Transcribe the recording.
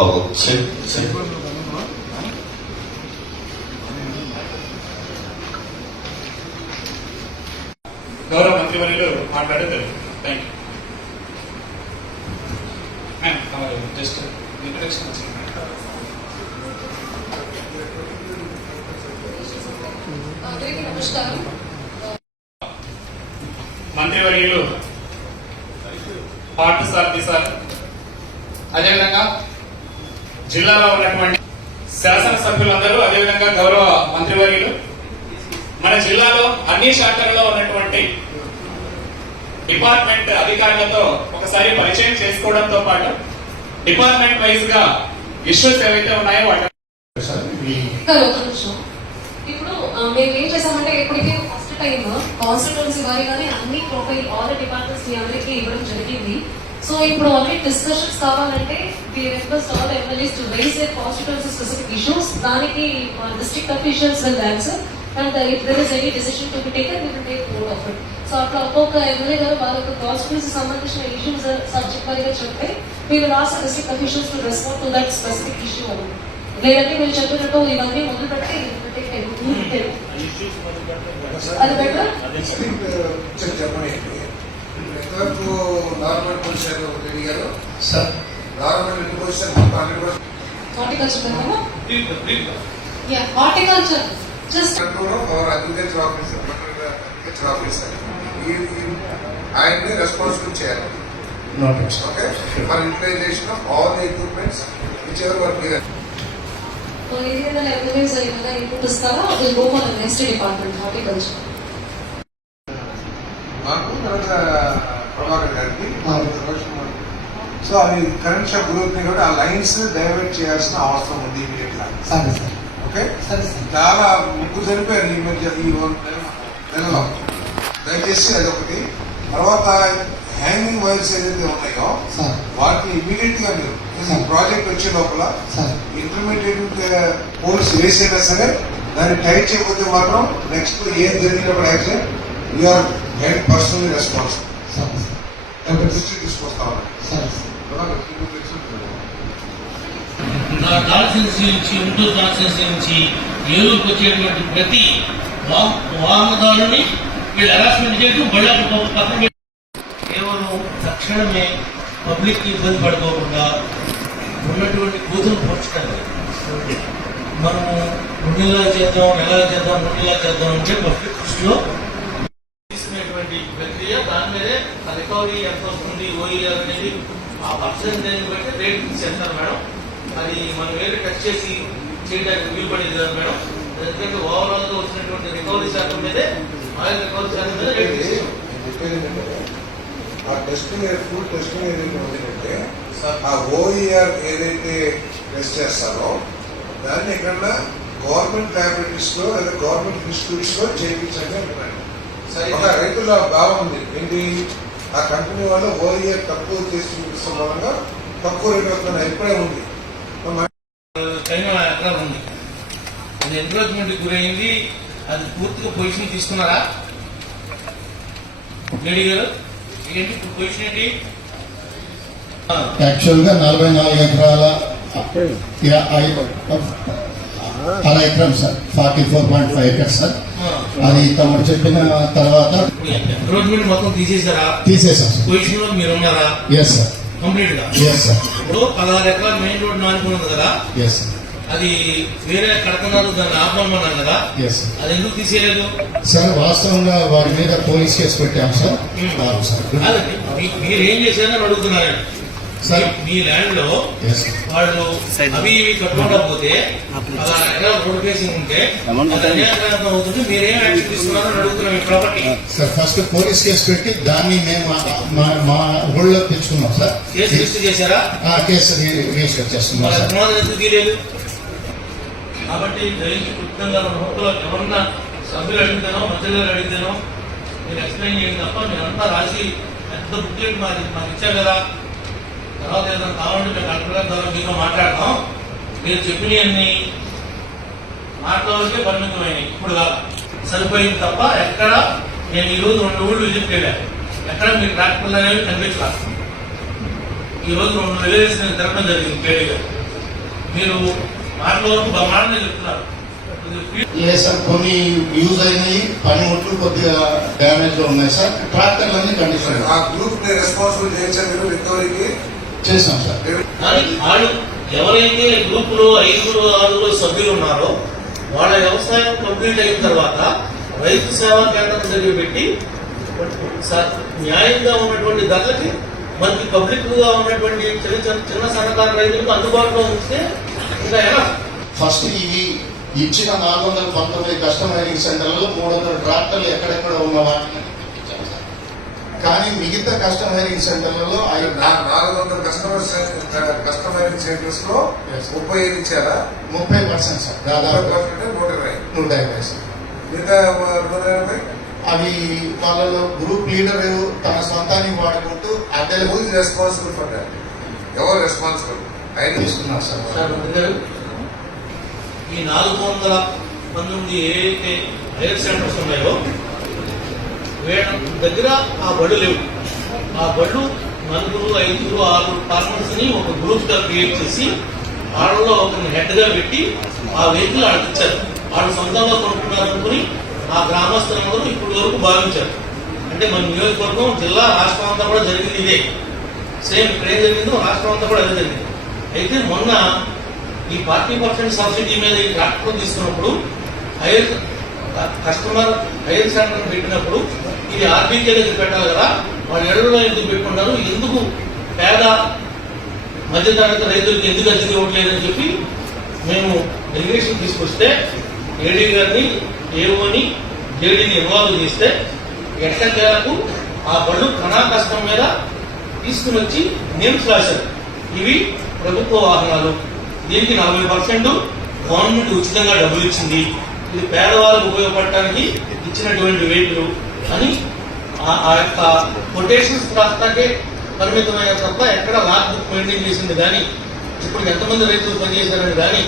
Pardon, check check గౌరవ మంత్రివర్యులు మాట్లాడతారు థ్యాంక్ యూ జస్ట్ ఇంట్రడక్షన్ వచ్చింది అందరికీ నమస్కారం మంత్రివర్యులు పార్టీ సార్ అదేవిధంగా జిల్లాలో ఉన్నటువంటి శాసనసభ్యులందరూ అదేవిధంగా గౌరవ మంత్రివర్యులు మన జిల్లాలో అన్ని శాఖల్లో ఉన్నటువంటి డిపార్ట్మెంట్ అధికారులతో ఒకసారి పరిచయం చేసుకోవడంతో పాటు డిపార్ట్మెంట్ వైజ్గా ఇష్యూస్ ఏవైతే ఉన్నాయో వాటి ఇప్పుడు మేము ఏం చేసామంటే ఇప్పటికే ఫస్ట్ టైం కాన్స్టిట్యూన్సీ వారిగానే అన్ని ప్రొఫైల్ ఆల్ డిపార్ట్మెంట్స్ అందరికీ ఇవ్వడం జరిగింది. సో ఇప్పుడు ఆల్రెడీ డిస్కషన్స్ కావాలంటే the request all MLAs to raise a constituency specific issues దానికి district officials will answer and if there is any decision to be taken will take note of it so అట్లా ఒక్కొక్క MLA గారు వాళ్ళ యొక్క constituency సంబంధించిన issues subject వారిగా చెప్తే we will ask district officials to respond to that specific issue అని లేదంటే మీరు చెప్పినట్టు ఇవన్నీ మొదలు పెట్టి అది బెటర్ ఎంతవరకు నార్మల్ పొజిషన్ రెడ్డి గారు. సార్. నార్మల్ ఎన్ని పొజిషన్ మొత్తం హండ్రెడ్ పర్సెంట్ హార్టికల్చర్ కదా. Yeah horticulture just control power agriculture officer agriculture officer ఆయన్ని రెస్పాన్సిబుల్ చేయాలి. Okay for utilization of all the equipments which ever were given ఏదైనా ఎమ్మెల్యేస్ ఏమైనా input ఇస్తారా? Will go for next department horticulture మాకు తర్వాత ప్రభాకర్ గారికి so అది కరెంట్ షాప్ గురవుతుంది కాబట్టి ఆ లైన్స్ డైవర్ట్ చేయాల్సిన అవసరం ఉంది ఇమీడియట్గా సరే. సార్ ఓకే చాలా ముగ్గురు చనిపోయారు ఈ మధ్య ఈ నెలలో దయచేసి అదొకటి. తర్వాత హ్యాంగింగ్ వైర్స్ ఏదైతే ఉన్నాయో వాటిని ఇమీడియట్గా మీరు ప్రాజెక్ట్ వచ్చే లోపల ఇంటర్మీడియట్ పోల్స్ వేసైనా సరే దాన్ని టైట్ చేయకపోతే మాత్రం నెక్స్ట్ ఏం జరిగినప్పుడు action your head personal responsible సరే. సార్. దృష్టికి తీసుకొస్తామని సరే సార్ నా కాన్స్టిట్యున్సీ నుంచి గుంటూరు కాన్స్టిట్యున్సీ నుంచి ఏలూరుకు వచ్చేటువంటి ప్రతి వా- వాహనదారుని వీళ్ళు హెరాస్మెంట్ చేయడం బళ్ళ పక్కన కేవలం తక్షణమే పబ్లిక్ ఇబ్బంది పడుకోకుండా ఉన్నటువంటి కూతురు పోర్చడం మనము రెండు నెలలు చేద్దాం నెలలు చేద్దాం రెండు నెలలు చేద్దాం అంటే పబ్లిక్ దృష్టిలో తీసుకునేటువంటి ప్రక్రియ దాని మీదే ఆ రికవరీ ఎంత వస్తుంది ఓఈఆర్ అనేది ఆ పర్సెంటేజ్ బట్టి రేట్ చేస్తారు మేడం. అది మనం వేరే టచ్ చేసి చేయడానికి వీలు పడేది కాదు మేడం. ఎందుకంటే ఓవరాల్గా వచ్చినటువంటి రికవరీ శాతం మీదే ఆయిల్ రికవరీ శాతం మీద రేట్ ఆ టెస్టింగ్ ఫుల్ టెస్టింగ్ ఏదైతే ఉందంటే ఆ ఓఈఆర్ ఏదైతే టెస్ట్ చేస్తారో దాన్ని ఎక్కడన్నా గవర్నమెంట్ ల్యాబొరేటరీస్లో లేదా గవర్నమెంట్ ఇన్స్టిట్యూట్స్లో చేయించండి అంటున్నాను సరే. ఒక రైతుల భావం ఉంది. ఏంటి? ఆ కంపెనీ వాళ్ళు ఓఈఆర్ తక్కువ చేసి చూపిస్తాం మూలంగా తక్కువ రేట్ వస్తున్న అభిప్రాయం ఉంది. ఉంది. అది ఎంక్రోచ్మెంట్ గురైంది. అది పూర్తిగా పొజిషన్ తీసుకున్నారా? లేడీ గారు ఏంటి ఇప్పుడు పొజిషన్ ఏంటి? ఆ, యాక్చువల్గా నలభై నాలుగు ఎకరాల అర ఎకరం sir forty four point five acres sir. అది తమరు చెప్పిన తర్వాత ఇప్పుడు ఎంక్రోచ్మెంట్ మొత్తం తీసేసారా తీసేసాం పొజిషన్ మీరు ఉన్నారా? ఎస్ సార్ కంప్లీట్గా ఎస్ సార్ ఇప్పుడు పదహారు ఎకరాలు మెయిన్ రోడ్ నానుకున్నది కదా? ఎస్ సార్ అది వేరే కడుతున్నారు దాన్ని ఆపమన్నాం కదా? అది ఎందుకు తీసేయలేదు? సార్ వాస్తవంగా వారి మీద పోలీస్ కేసు పెట్టాం సార్. మీ- మీరు ఏం చేశారని అడుగుతున్నారండి. సార్ మీ ల్యాండ్లో వాళ్ళు అవి ఇవి కట్టకుండా పోతే అలా ఎకరాలు రోడ్ ఫేసింగ్ ఉంటే అవుతుంది. మీరేం యాక్షన్ అడుగుతున్నాం ఈ property sir first police case పెట్టి దాన్ని మేము మా- మా- మా ఊళ్ళో తెచ్చుకున్నాం సార్. కేసు రిజిస్టర్ చేశారా? ఆ కేసు రిజిస్టర్ చేస్తున్నాం మరి సార్. ప్రమాదం ఎందుకు తీయలేదు? కాబట్టి దయచేసి క్లుప్తంగా మన ఎవరన్నా సభ్యులు అడిగితేనో మంత్రి గారు అడిగితేనో మీరు ఎక్స్ప్లెయిన్ చేయండి తప్ప మీరంతా రాసి పెద్ద బుక్లెట్ మాది మాకు ఇచ్చారు కదా. తర్వాత ఏదైనా కావాలంటే మేము కలెక్టర్ గారి ద్వారా మీతో మాట్లాడతాం. మీరు చెప్పినవన్నీ మాట్లాడితే పరిమితమైనవి. ఇప్పుడు కాదు. సరిపోయింది తప్ప ఎక్కడ నేను ఈ రోజు రెండు ఊళ్ళు విజిట్ వెళ్ళాను ఎక్కడ మీకు ట్రాక్టర్లు అనేవి కనిపించలేదు ఈ రోజు రెండు విలేజెస్ నేను తిరగడం జరిగింది పేరుగా మీరు మాటల వరకు చెప్తున్నారు. సార్ కొన్ని యూజ్ అయినాయి పనిముట్లు కొద్దిగా డ్యామేజ్లో ఉన్నాయి సార్. ట్రాక్టర్లన్నీ కండిషన్ ఆ గ్రూప్ని రెస్పాన్సిబుల్ చేయించారు మీరు రికవరీకి చేసాం సార్. కానీ వాళ్ళు ఎవరైతే గ్రూప్లో ఐదుగురు ఆరుగురు సభ్యులు ఉన్నారో వాళ్ళ వ్యవసాయం కంప్లీట్ అయిన తర్వాత రైతు సేవా కేంద్రం దగ్గర పెట్టి న్యాయంగా ఉన్నటువంటి ధరలకి మనకి పబ్లిక్గా ఉన్నటువంటి చిన్న చిన్న సన్నకారు రైతులకు అందుబాటులో ఉంచితే ఇంకా ఎలా? ఫస్ట్ ఇవి ఇచ్చిన నాలుగు వందల పంతొమ్మిది కస్టమైజింగ్ సెంటర్లలో మూడు వందల ట్రాక్టర్లు ఎక్కడెక్కడ ఉన్న వాటిని కానీ మిగతా కస్టమైజింగ్ సెంటర్లలో ఐదు నా- నాలుగు వందల కస్టమర్ కస్టమైజింగ్ సెంటర్స్లో. ముప్పై ఐదు ఇచ్చారా ముప్పై పర్సెంట్ సార్ దాదాపు నూట ఇరవై నూట యాభై సార్ మిగతా నూట ఇరవై అవి వాళ్ళలో గ్రూప్ లీడర్ తన సొంతానికి వాడుకుంటూ అద్దె who is responsible for that ఎవరు రెస్పాన్సిబుల్ ఐడి తీసుకున్నారు సార్ ఈ నాలుగు వందల పంతొమ్మిది ఏవైతే హైర్ సెంటర్స్ ఉన్నాయో వీళ్ళ దగ్గర ఆ బళ్ళు లేవు. ఆ బళ్ళు నలుగురు ఐదుగురు ఆరుగురు ఫార్మర్స్ ఒక గ్రూప్గా క్రియేట్ చేసి వాళ్ళలో ఒకరిని హెడ్గా పెట్టి ఆ వెహికల్ అడిగించారు వాళ్ళు సొంతంగా కొనుక్కున్నారు అనుకుని ఆ గ్రామస్తులందరూ ఇప్పటి వరకు భావించారు. అంటే మన నియోజకవర్గం జిల్లా రాష్ట్రం అంతా కూడా జరిగింది ఇదే. సేమ్ ఇక్కడ ఏం జరిగిందో రాష్ట్రం అంతా కూడా అదే జరిగింది. అయితే మొన్న ఈ ఫార్టీ పర్సెంట్ సబ్సిడీ మీద ఈ ట్రాక్టర్ తీసుకున్నప్పుడు హైర్ కస్టమర్ హైర్ సెంటర్ పెట్టినప్పుడు ఇది ఆర్బీకే దగ్గర పెట్టాలి కదా వాళ్ళు ఎడలో ఎందుకు పెట్టుకుంటారు? ఎందుకు పేద మధ్యతరగతి రైతులకు ఎందుకు అద్దెకి ఇవ్వట్లేదని చెప్పి మేము డెలిగేషన్ తీసుకొస్తే ఏడీ గారిని ఏఓని జేడీని ఇన్వాల్వ్ చేస్తే ఎట్టకేలకు ఆ బళ్ళు కణా కష్టం మీద తీసుకుని వచ్చి నేమ్స్ రాశారు ఇవి ప్రభుత్వ వాహనాలు. దీనికి నలభై పర్సెంట్ గవర్నమెంట్ ఉచితంగా డబ్బులు ఇచ్చింది. ఇది పేదవారికి ఉపయోగపడటానికి ఇచ్చినటువంటి వెహికల్ అని ఆ- ఆ యొక్క కొటేషన్స్ రాష్ట్రాకే పరిమితమైన తప్ప ఎక్కడ లాక్ బుక్ మెయింటైన్ చేసింది కానీ ఇప్పుడు ఎంతమంది రైతులు పనిచేశారని కానీ